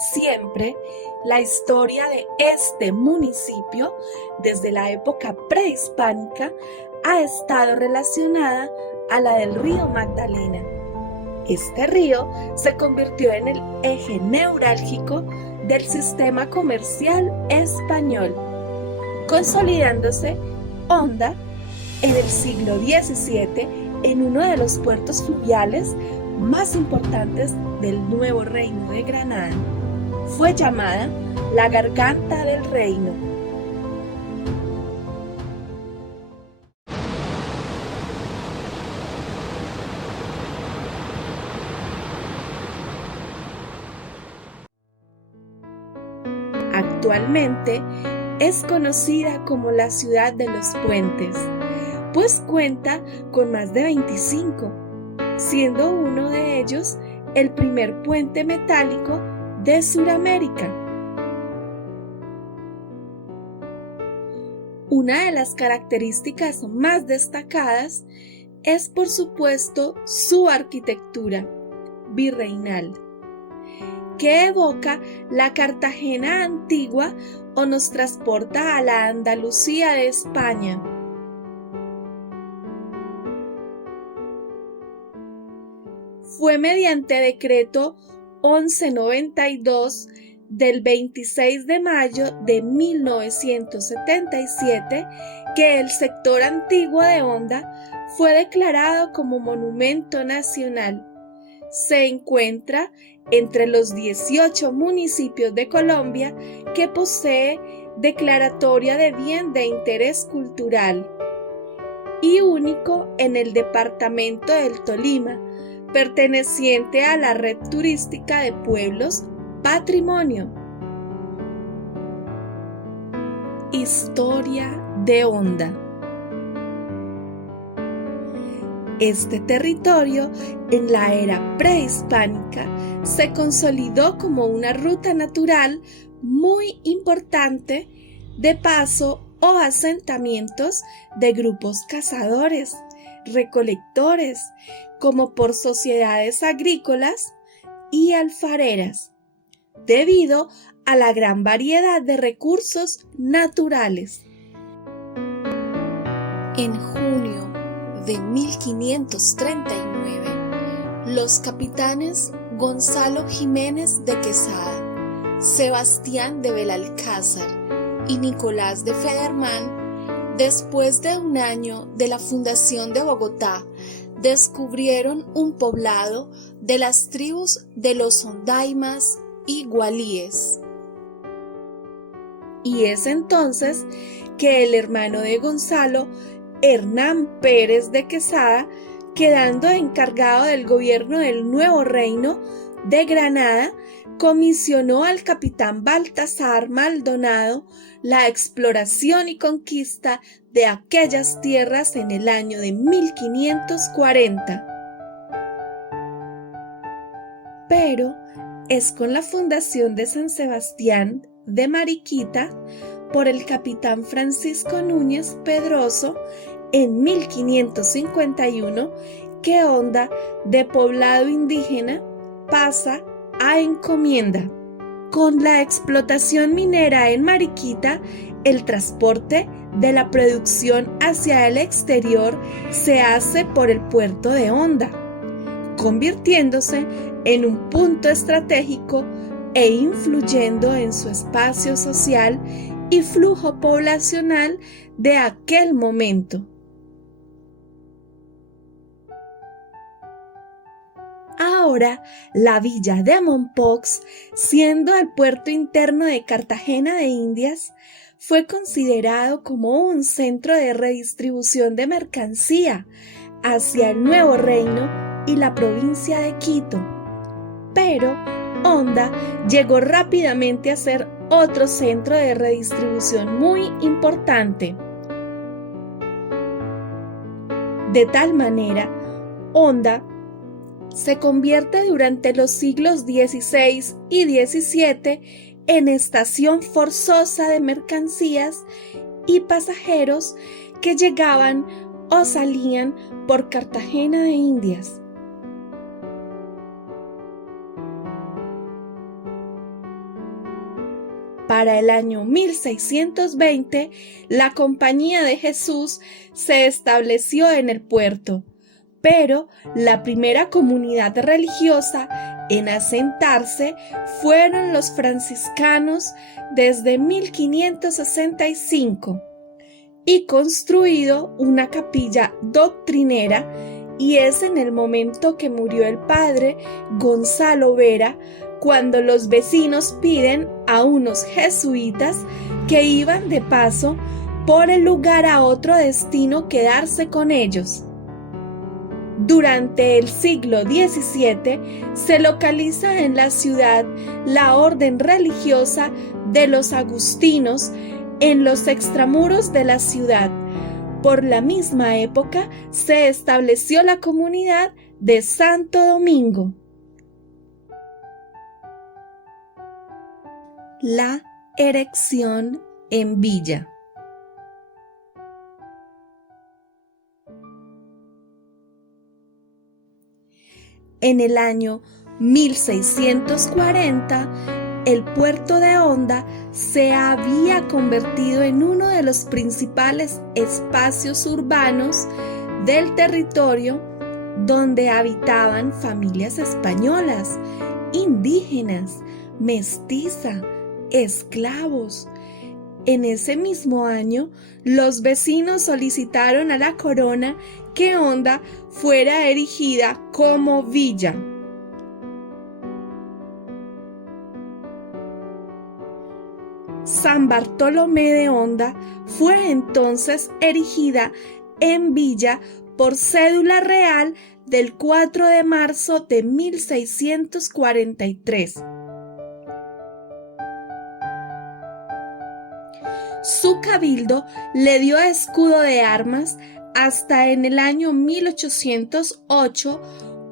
Siempre la historia de este municipio, desde la época prehispánica, ha estado relacionada a la del río Magdalena. Este río se convirtió en el eje neurálgico del sistema comercial español, consolidándose Honda en el siglo XVII en uno de los puertos fluviales más importantes del nuevo reino de Granada. Fue llamada la Garganta del Reino. Actualmente es conocida como la ciudad de los puentes, pues cuenta con más de 25, siendo uno de ellos el primer puente metálico de Sudamérica. Una de las características más destacadas es, por supuesto, su arquitectura virreinal, que evoca la Cartagena antigua o nos transporta a la Andalucía de España. Fue mediante decreto 1192 del 26 de mayo de 1977 que el sector antiguo de Honda fue declarado como monumento nacional. Se encuentra entre los 18 municipios de Colombia que posee declaratoria de bien de interés cultural y único en el departamento del Tolima, perteneciente a la red turística de pueblos Patrimonio. Historia de Honda. Este territorio, en la era prehispánica, se consolidó como una ruta natural muy importante de paso o asentamientos de grupos cazadores, recolectores, como por sociedades agrícolas y alfareras, debido a la gran variedad de recursos naturales. En junio de 1539, los capitanes Gonzalo Jiménez de Quesada, Sebastián de Belalcázar y Nicolás de Federman, después de un año de la fundación de Bogotá, descubrieron un poblado de las tribus de los Ondaimas y Gualíes. Y es entonces que el hermano de Gonzalo, Hernán Pérez de Quesada, quedando encargado del gobierno del nuevo reino de Granada, comisionó al capitán Baltasar Maldonado la exploración y conquista de aquellas tierras en el año de 1540. Pero es con la fundación de San Sebastián de Mariquita por el capitán Francisco Núñez Pedroso en 1551 que Honda, de poblado indígena, pasa a encomienda. Con la explotación minera en Mariquita, el transporte de la producción hacia el exterior se hace por el puerto de Honda, convirtiéndose en un punto estratégico e influyendo en su espacio social y flujo poblacional de aquel momento. Ahora, la villa de Mompox, siendo el puerto interno de Cartagena de Indias, fue considerado como un centro de redistribución de mercancía hacia el nuevo reino y la provincia de Quito. Pero Honda llegó rápidamente a ser otro centro de redistribución muy importante. De tal manera, Honda se convierte durante los siglos XVI y XVII en estación forzosa de mercancías y pasajeros que llegaban o salían por Cartagena de Indias. para el año 1620, la Compañía de Jesús se estableció en el puerto, pero la primera comunidad religiosa en asentarse fueron los franciscanos desde 1565 y construido una capilla doctrinera, y es en el momento que murió el padre Gonzalo Vera cuando los vecinos piden a unos jesuitas que iban de paso por el lugar a otro destino quedarse con ellos. Durante el siglo XVII se localiza en la ciudad la orden religiosa de los agustinos en los extramuros de la ciudad. Por la misma época se estableció la comunidad de Santo Domingo. La erección en Villa. En el año 1640, el puerto de Honda se había convertido en uno de los principales espacios urbanos del territorio, donde habitaban familias españolas, indígenas, mestiza, esclavos. En ese mismo año, los vecinos solicitaron a la corona que Honda fuera erigida como villa. San Bartolomé de Honda fue entonces erigida en villa por cédula real del 4 de marzo de 1643. Su cabildo le dio escudo de armas hasta en el año 1808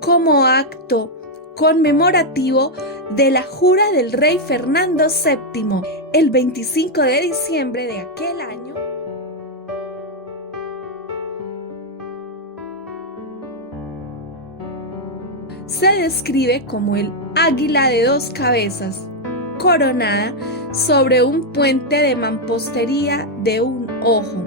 como acto conmemorativo de la jura del rey Fernando VII. El 25 de diciembre de aquel año, se describe como el águila de dos cabezas, coronada sobre un puente de mampostería de un ojo.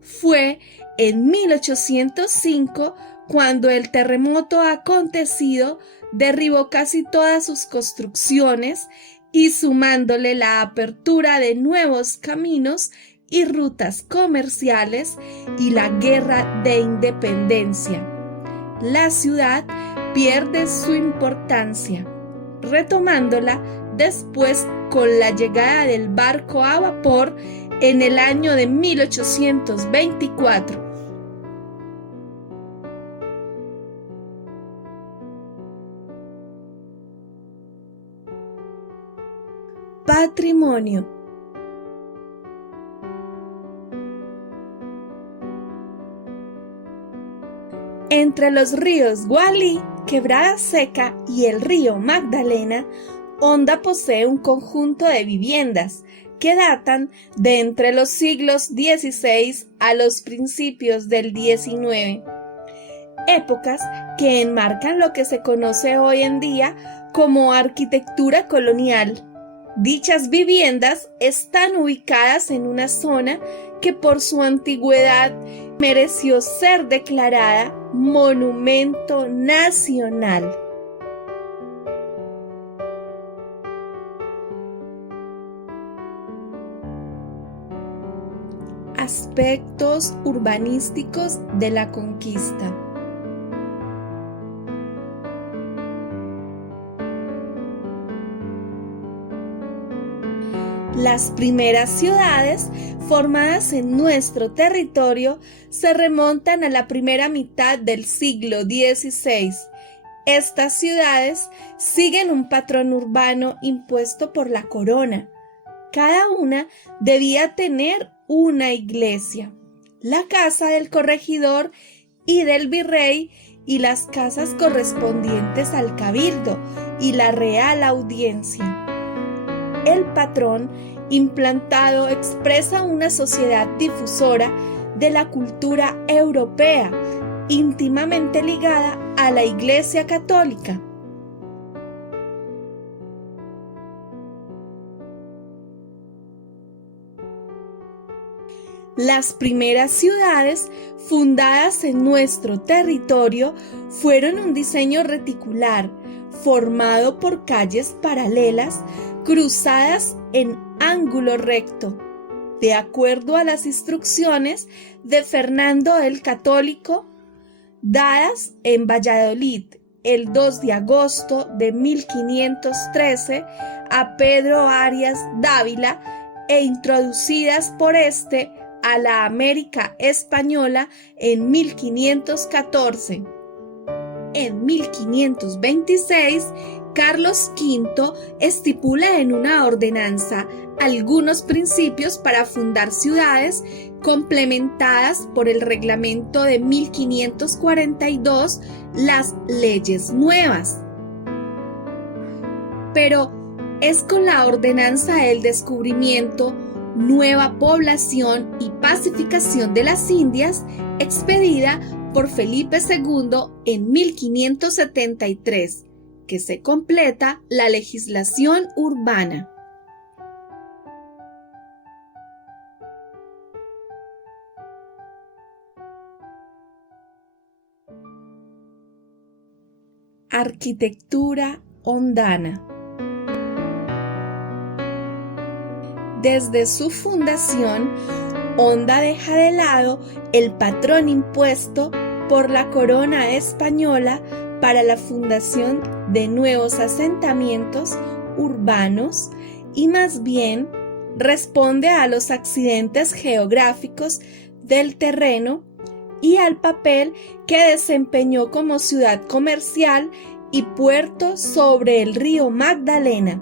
Fue en 1805 cuando el terremoto acontecido derribó casi todas sus construcciones y, sumándole la apertura de nuevos caminos y rutas comerciales y la guerra de independencia, la ciudad pierde su importancia, retomándola después con la llegada del barco a vapor en el año de 1824. Patrimonio. Entre los ríos Gualí, Quebrada Seca y el río Magdalena, Honda posee un conjunto de viviendas que datan de entre los siglos XVI a los principios del XIX, épocas que enmarcan lo que se conoce hoy en día como arquitectura colonial. Dichas viviendas están ubicadas en una zona que por su antigüedad mereció ser declarada Monumento Nacional. Aspectos urbanísticos de la conquista. Las primeras ciudades formadas en nuestro territorio se remontan a la primera mitad del siglo XVI. Estas ciudades siguen un patrón urbano impuesto por la corona. Cada una debía tener una iglesia, la casa del corregidor y del virrey y las casas correspondientes al cabildo y la real audiencia. El patrón implantado expresa una sociedad difusora de la cultura europea, íntimamente ligada a la Iglesia Católica. Las primeras ciudades fundadas en nuestro territorio fueron un diseño reticular, formado por calles paralelas cruzadas en ángulo recto, de acuerdo a las instrucciones de Fernando el Católico, dadas en Valladolid el 2 de agosto de 1513 a Pedro Arias Dávila e introducidas por este a la América española en 1514. En 1526, Carlos V estipula en una ordenanza algunos principios para fundar ciudades, complementadas por el reglamento de 1542, las leyes nuevas. Pero es con la ordenanza del descubrimiento, nueva población y pacificación de las Indias, expedida por Felipe II en 1573, que se completa la legislación urbana. Arquitectura hondana. Desde su fundación, Honda deja de lado el patrón impuesto por la corona española para la fundación de nuevos asentamientos urbanos y más bien responde a los accidentes geográficos del terreno y al papel que desempeñó como ciudad comercial y puerto sobre el río Magdalena.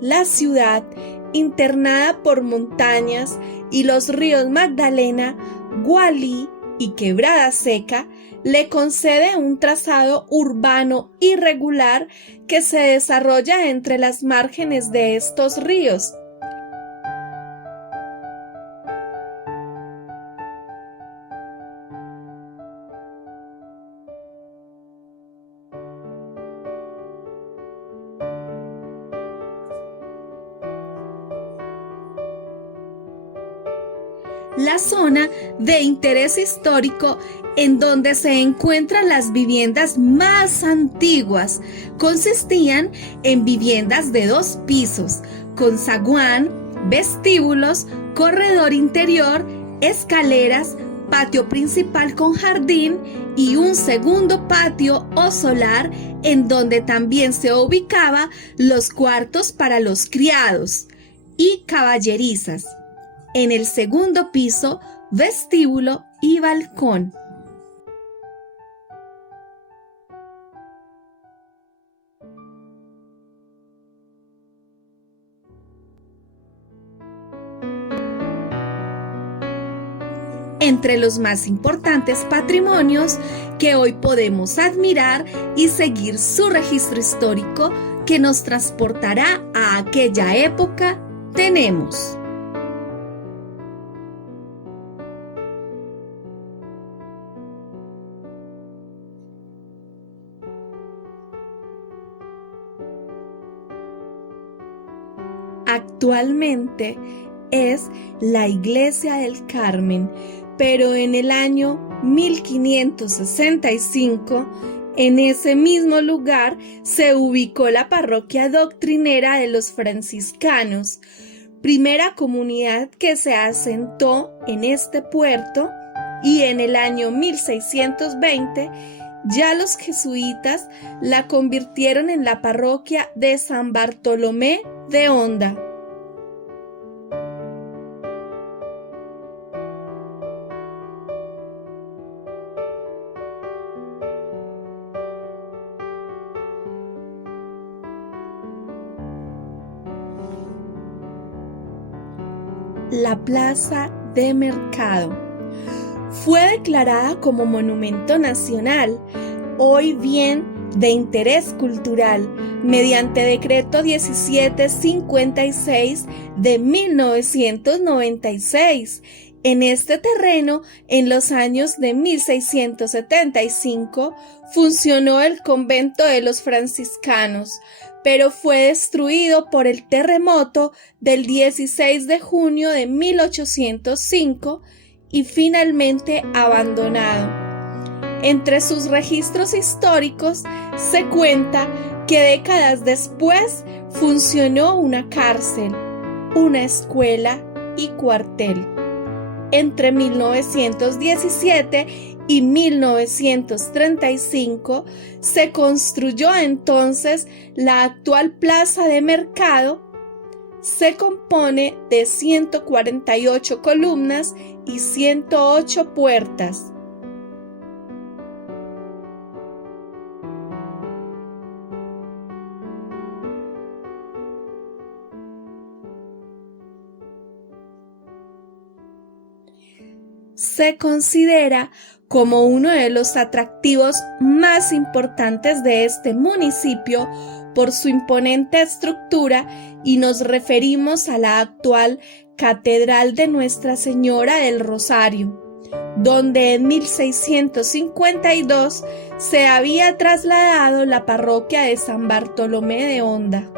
La ciudad, internada por montañas y los ríos Magdalena, Gualí y Quebrada Seca, le concede un trazado urbano irregular que se desarrolla entre las márgenes de estos ríos. La zona de interés histórico en donde se encuentran las viviendas más antiguas consistían en viviendas de 2 pisos, con zaguán, vestíbulos, corredor interior, escaleras, patio principal con jardín y un segundo patio o solar en donde también se ubicaba los cuartos para los criados y caballerizas. En el segundo piso, vestíbulo y balcón. Entre los más importantes patrimonios que hoy podemos admirar y seguir su registro histórico que nos transportará a aquella época, tenemos actualmente es la Iglesia del Carmen, pero en el año 1565, en ese mismo lugar se ubicó la parroquia doctrinera de los franciscanos, primera comunidad que se asentó en este puerto, y en el año 1620 ya los jesuitas la convirtieron en la parroquia de San Bartolomé de Honda. La Plaza de Mercado fue declarada como Monumento Nacional, hoy bien de interés cultural, mediante Decreto 1756 de 1996 En este terreno, en los años de 1675, funcionó el convento de los franciscanos, pero fue destruido por el terremoto del 16 de junio de 1805 y finalmente abandonado. Entre sus registros históricos se cuenta que décadas después funcionó una cárcel, una escuela y cuartel. Entre 1917 y 1935 se construyó entonces la actual plaza de mercado. Se compone de 148 columnas y 108 puertas. Se considera como uno de los atractivos más importantes de este municipio por su imponente estructura, y nos referimos a la actual Catedral de Nuestra Señora del Rosario, donde en 1652 se había trasladado la parroquia de San Bartolomé de Honda.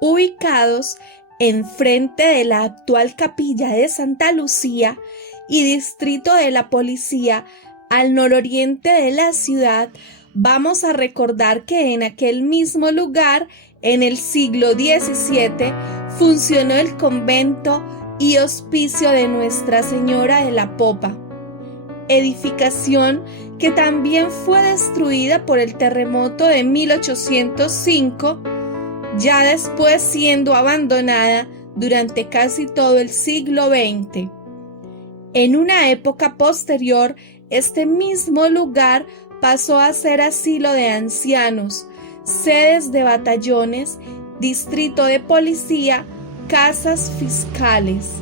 Ubicados enfrente de la actual capilla de Santa Lucía y distrito de la policía al nororiente de la ciudad, vamos a recordar que en aquel mismo lugar, en el siglo XVII, funcionó el convento y hospicio de Nuestra Señora de la Popa, edificación que también fue destruida por el terremoto de 1805, ya después siendo abandonada durante casi todo el siglo XX. En una época posterior, este mismo lugar pasó a ser asilo de ancianos, sedes de batallones, distrito de policía, casas fiscales.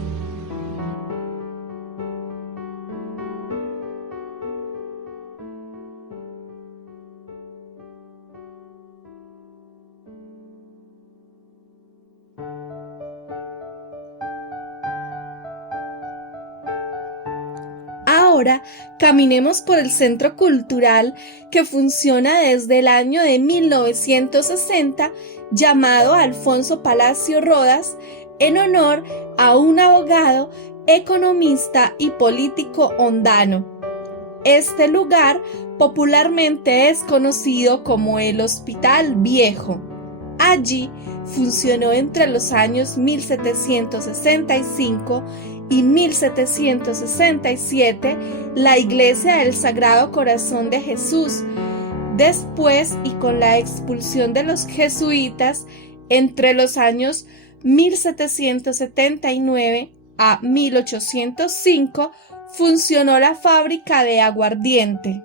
Ahora caminemos por el centro cultural que funciona desde el año de 1960, llamado Alfonso Palacio Rodas, en honor a un abogado, economista y político hondano. Este lugar popularmente es conocido como el Hospital Viejo. Allí funcionó entre los años 1765 y 1767 la Iglesia del Sagrado Corazón de Jesús. Después, y con la expulsión de los jesuitas entre los años 1779 a 1805, funcionó la fábrica de aguardiente.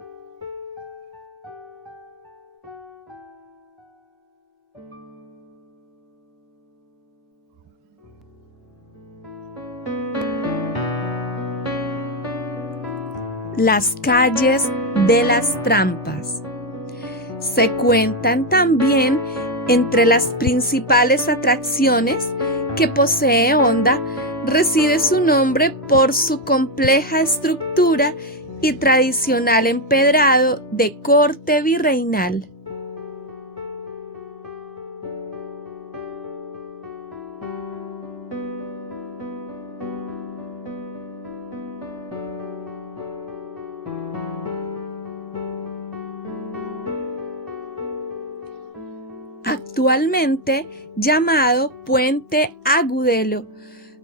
Las calles de las trampas. Se cuentan también entre las principales atracciones que posee Honda. Recibe su nombre por su compleja estructura y tradicional empedrado de corte virreinal. Actualmente llamado Puente Agudelo,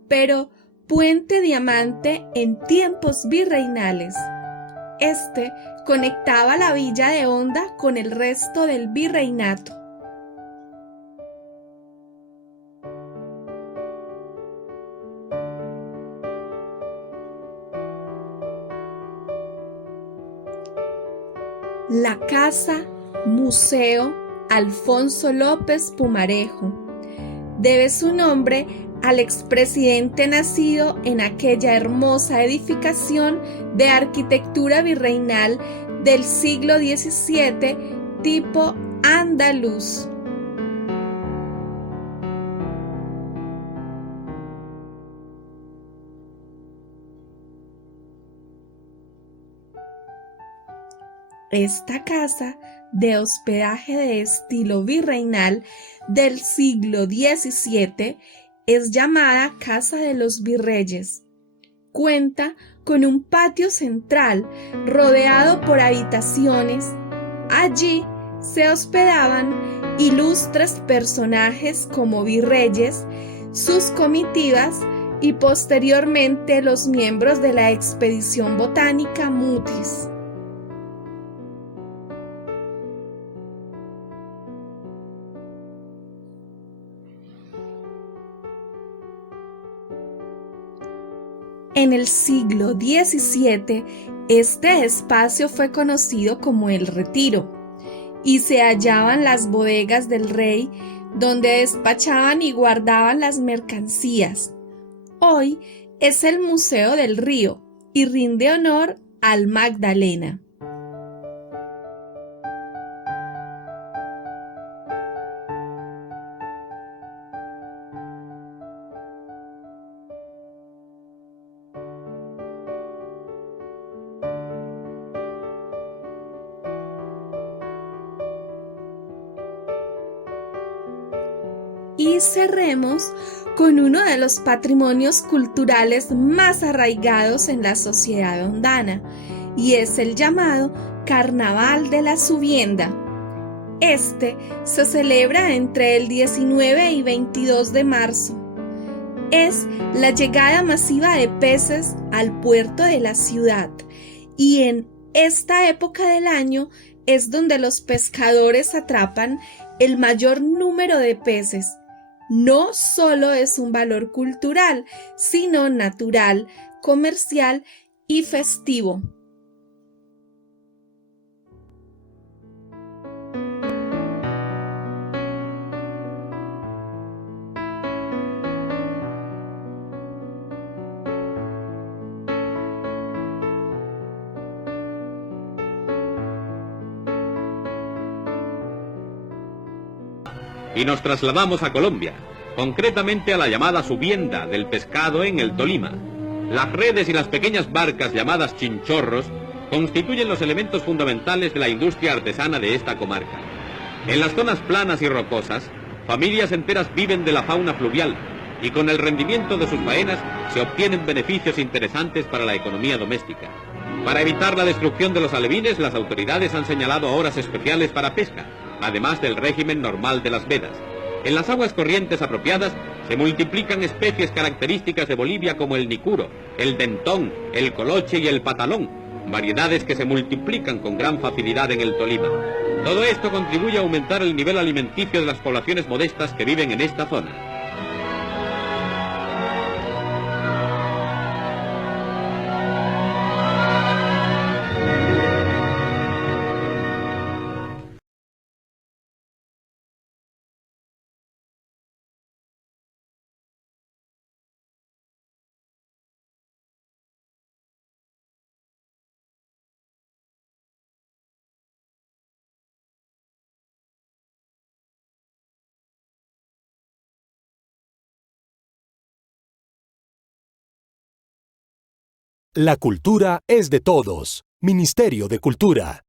pero Puente Diamante en tiempos virreinales. Este conectaba la villa de Honda con el resto del virreinato. La Casa Museo Alfonso López Pumarejo debe su nombre al expresidente nacido en aquella hermosa edificación de arquitectura virreinal del siglo XVII tipo andaluz. Esta casa de hospedaje de estilo virreinal del siglo XVII es llamada Casa de los Virreyes. Cuenta con un patio central rodeado por habitaciones. Allí se hospedaban ilustres personajes como virreyes, sus comitivas y posteriormente los miembros de la expedición botánica Mutis. En el siglo XVII, este espacio fue conocido como el Retiro y se hallaban las bodegas del rey donde despachaban y guardaban las mercancías. Hoy es el Museo del Río y rinde honor al Magdalena. Y cerremos con uno de los patrimonios culturales más arraigados en la sociedad hondana, y es el llamado Carnaval de la Subienda. Este se celebra entre el 19 y 22 de marzo. Es la llegada masiva de peces al puerto de la ciudad, y en esta época del año es donde los pescadores atrapan el mayor número de peces. No solo es un valor cultural, sino natural, comercial y festivo. Y nos trasladamos a Colombia, concretamente a la llamada Subienda del pescado en el Tolima. Las redes y las pequeñas barcas llamadas chinchorros constituyen los elementos fundamentales de la industria artesana de esta comarca. En las zonas planas y rocosas, familias enteras viven de la fauna fluvial y con el rendimiento de sus faenas se obtienen beneficios interesantes para la economía doméstica. Para evitar la destrucción de los alevines, las autoridades han señalado horas especiales para pesca, además del régimen normal de las vedas. En las aguas corrientes apropiadas se multiplican especies características de Bolivia como el nicuro, el dentón, el coloche y el patalón, variedades que se multiplican con gran facilidad en el Tolima. Todo esto contribuye a aumentar el nivel alimenticio de las poblaciones modestas que viven en esta zona. La cultura es de todos. Ministerio de Cultura.